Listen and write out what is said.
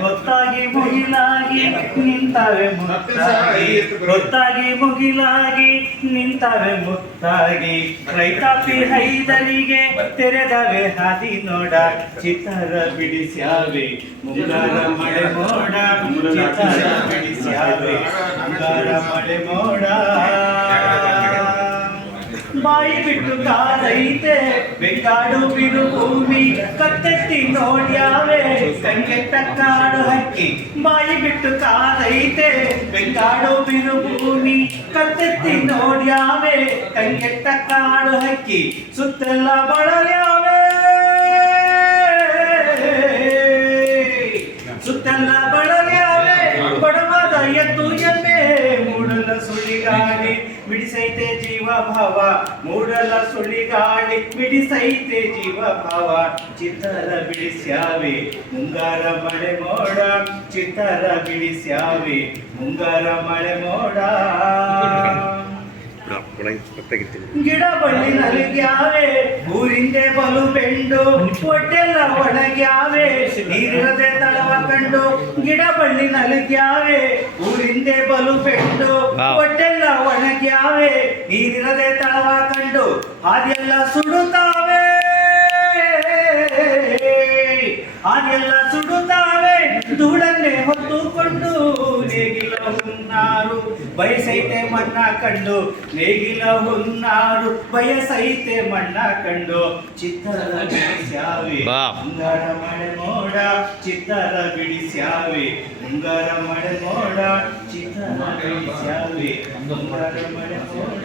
ಹೊತ್ತಾಗಿ ಮುಗಿಲಾಗಿ ನಿಂತವೆ ಮುತ್ತಾಗಿ ಹೊತ್ತಾಗಿ ಮುಗಿಲಾಗಿ ನಿಂತವೆ ಮುತ್ತಾಗಿ ರೈತಾಪಿ ಹೈದರಿಗೆ ತೆರೆದವೆ ಹಾದಿ ನೋಡ ಚಿತ್ತರ ಬಿಡಿಸ್ಯಾವೆ ಮುಂಗಾರ ಮಳೆ ಮೋಡ ಚಿತ್ತರ ಬಿಡಿಸ್ಯಾವೆ ಮುಂಗಾರ ಮಳೆ ಮೋಡ ಬಾಯಿ ಬಿಟ್ಟು ಕಾದೈತೆ ಬೆಂಗಾಡು ಬಿರು ಭೂಮಿ ಕತ್ತೆತ್ತಿ ನೋಡ್ಯಾವೆ ಕಂಗೆಟ್ಟ ಕಾಡು ಹಕ್ಕಿ ಬಾಯಿ ಬಿಟ್ಟು ಕಾದೈತೆ ಬೆಂಗಾಡು ಬಿರು ಭೂಮಿ ಕತ್ತೆತ್ತಿ ನೋಡ್ಯಾವೆ ಕಂಗೆಟ್ಟ ಕಾಡು ಹಕ್ಕಿ ಸುತ್ತೆಲ್ಲ ಬಳಲ್ಯಾವೆ ಸುತ್ತೆಲ್ಲ ಬಳಲ್ಯಾವೆ ಬಡವಾದ ಎತ್ತು ಎಮ್ಮೆ ಮೂಡಲ ಸುಳಿಗಾಡಿ ಬಿಡಿಸೈತೆ ಜೀವ ಭಾವ ಮೂಡಲ ಸುಳಿಗಾಡಿ ಬಿಡಿಸೈತೆ ಜೀವ ಭಾವ ಚಿತ್ತರ ಬಿಡಿಸ್ಯಾವೆ ಮುಂಗಾರ ಮಳೆ ಮೋಡ ಚಿತ್ತರ ಬಿಡಿಸ್ಯಾವೆ ಮುಂಗಾರ ಮಳೆ ಮೋಡ ಗಿಡ ಬಳ್ಳಿ ನಲಗ್ಯಾವೆ ಊರಿಂದೆ ಬಲು ಬೆಂಡು ಒಟ್ಟೆಲ್ಲ ಒಣಗ್ಯಾವೆ ನೀರಿರದೆ ತಳವ ಕಂಡು ಗಿಡ ಬಳ್ಳಿ ನಲಗ್ಯಾವೆ ಊರಿಂದೆ ಬಲು ಬೆಂಡು ಒಟ್ಟೆಲ್ಲ ಒಣಗ್ಯಾವೆ ನೀರಿರದೆ ತಳವ ಕಂಡು ಹಾದೆಲ್ಲ ಸುಡುತ್ತಾವೆ ಹಾದೆಲ್ಲ ಸುಡುತ್ತಾವೆ ಧೂಳನ್ನೇ ಹೊತ್ತುಕೊಂಡು ನೇಗಿಲ ಹುನ್ನಾರು ಬಯಸೈತೆ ಮಣ್ಣ ಕಂಡು ನೇಗಿಲ ಹುನ್ನಾರು ಬಯಸೈತೆ ಮಣ್ಣ ಕಂಡು ಚಿತ್ತರ ಬಿಡಿಸ್ಯಾವೆ ಮುಂಗಾರ ಮಳೆ ಮೋಡ ಚಿತ್ತರ ಬಿಡಿಸ್ಯಾವೆ ಮುಂಗಾರ ಮಳೆ ಮೋಡ ಚಿತ್ತರ ಬಿಡಿಸ್ಯಾವೆ ಮುಂಗಾರ ಮಳೆ ಮೋಡ